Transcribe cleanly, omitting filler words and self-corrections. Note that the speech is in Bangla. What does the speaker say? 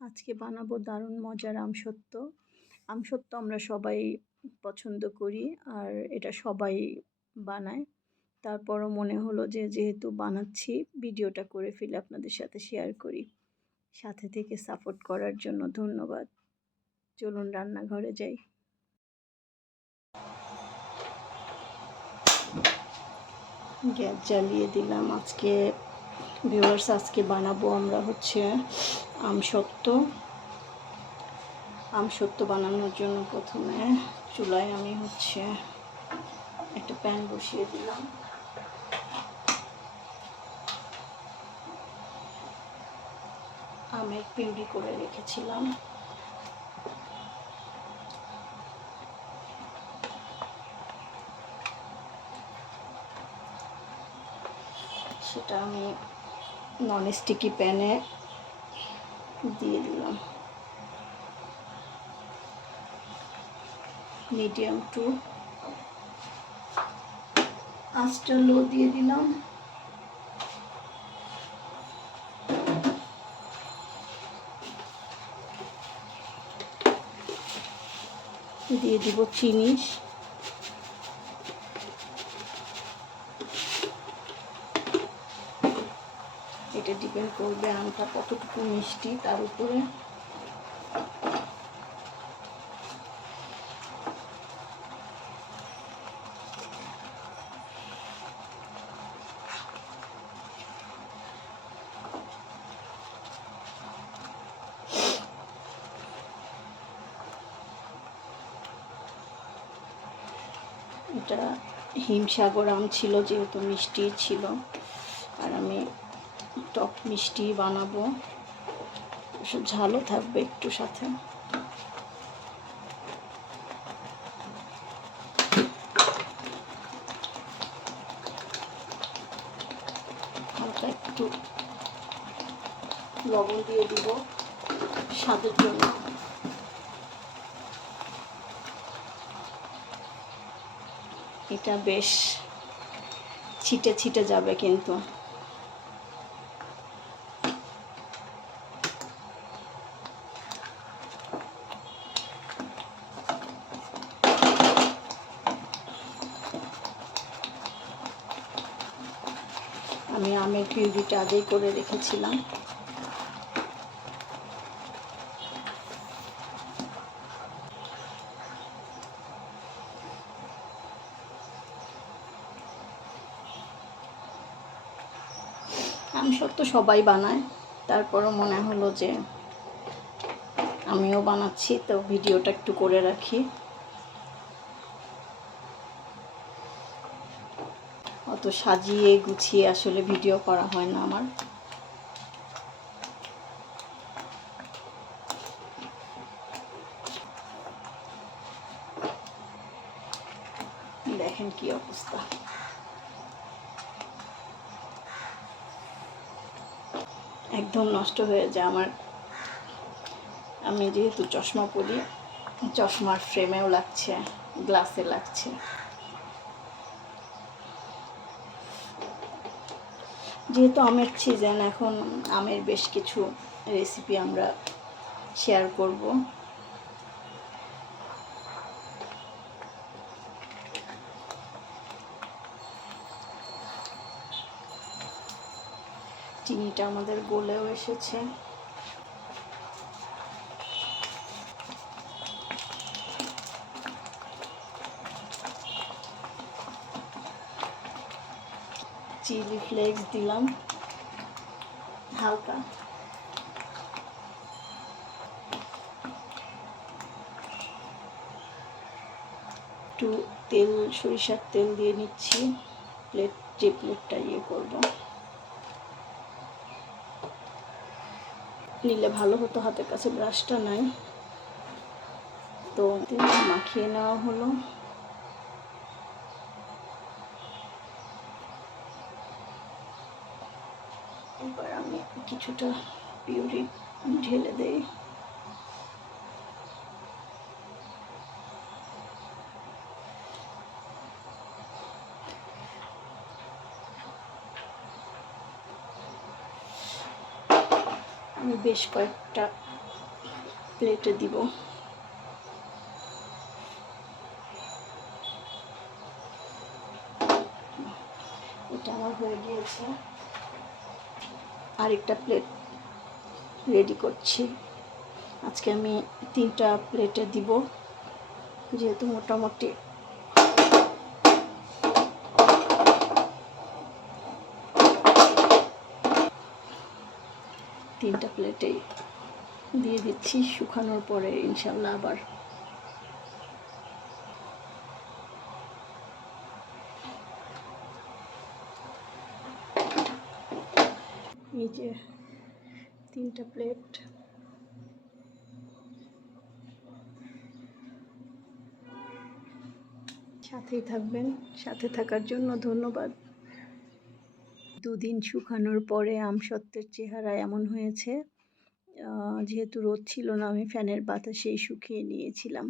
আজকে বানাবো দারুণ মজার আমসত্ত্ব। আমসত্ত্ব আমরা সবাই পছন্দ করি, আর এটা সবাই বানায়। তারপরও মনে হলো যে যেহেতু বানাচ্ছি, ভিডিওটা করে ফেলে আপনাদের সাথে শেয়ার করি। সাথে থেকে সাপোর্ট করার জন্য ধন্যবাদ। চলুন রান্নাঘরে যাই। গ্যাস জ্বালিয়ে দিলাম। আজকে বানাবো আমরা আমসত্ত্ব বানানোর জন্য প্রথমে চুলায় আমি একটা প্যান বসিয়ে দিলাম। আমের পিউরি করে রেখেছিলাম, সেটা আমি ননস্টিকি প্যানে দিয়ে দিলাম। মিডিয়াম টু আঁচটা লো দিয়ে দিলাম। দিয়ে দিব চিনি। এটা ডিপেন্ড করবে আমটা কতটুকু মিষ্টি তার উপরে। এটা হিমসাগর আম ছিল, যেহেতু মিষ্টি ছিল, আর আমি টক মিষ্টি বানাবো, ঝালও থাকবে একটু সাথে। হালকা একটু লবণ দিয়ে দিব স্বাদের জন্য। এটা বেশ ছিটে ছিটে যাবে কিন্তু। আমি আমের পিউরিটা আগেই করে রেখেছিলাম। আমসত্ত্ব সবাই বানায়, তারপরও মনে হলো যে আমিও বানাচ্ছি, তো ভিডিওটা একটু করে রাখি। অত সাজিয়ে গুছিয়ে আসলে ভিডিও করা হয় না আমার। দেখেন কি অবস্থা। একদম নষ্ট হয়ে যায় আমার। আমি যেহেতু চশমা পরি, চশমার ফ্রেমেও লাগছে, গ্লাসে লাগছে। যেহেতু আমের সিজন, এখন আমের বেশ কিছু রেসিপি আমরা শেয়ার করব। চিনিটা আমাদের গলেও এসেছে। চিলি ফ্লেক্স দিলাম হালকা। একটু সরিষার তেল দিয়ে নিচ্ছি, প্লেটটা করব। নিলে ভালো হতো, হাতের কাছে ব্রাশটা নাই, তো মাখিয়ে নেওয়া হলো। এবার আমি কিছুটা পিউরি ঢেলে দেই। আমি বেশ কয়েকটা প্লেটে দিব। এটা আমার হয়ে গিয়েছে, আরেকটা প্লেট রেডি করছি। আজকে আমি 3টা প্লেটে দিব, যেহেতু মোটামুটি তিনটা প্লেটেই দিয়ে দিচ্ছি। শুকানোর পরে ইনশাল্লাহ আবার এই যে 3টা প্লেট। সাথেই থাকবেন, সাথে থাকার জন্য ধন্যবাদ। 2 দিন শুকানোর পরে আমসত্ত্বের চেহারা এমন হয়েছে। যেহেতু রোদ ছিল না, আমি ফ্যানের বাতাসেই শুকিয়ে নিয়েছিলাম।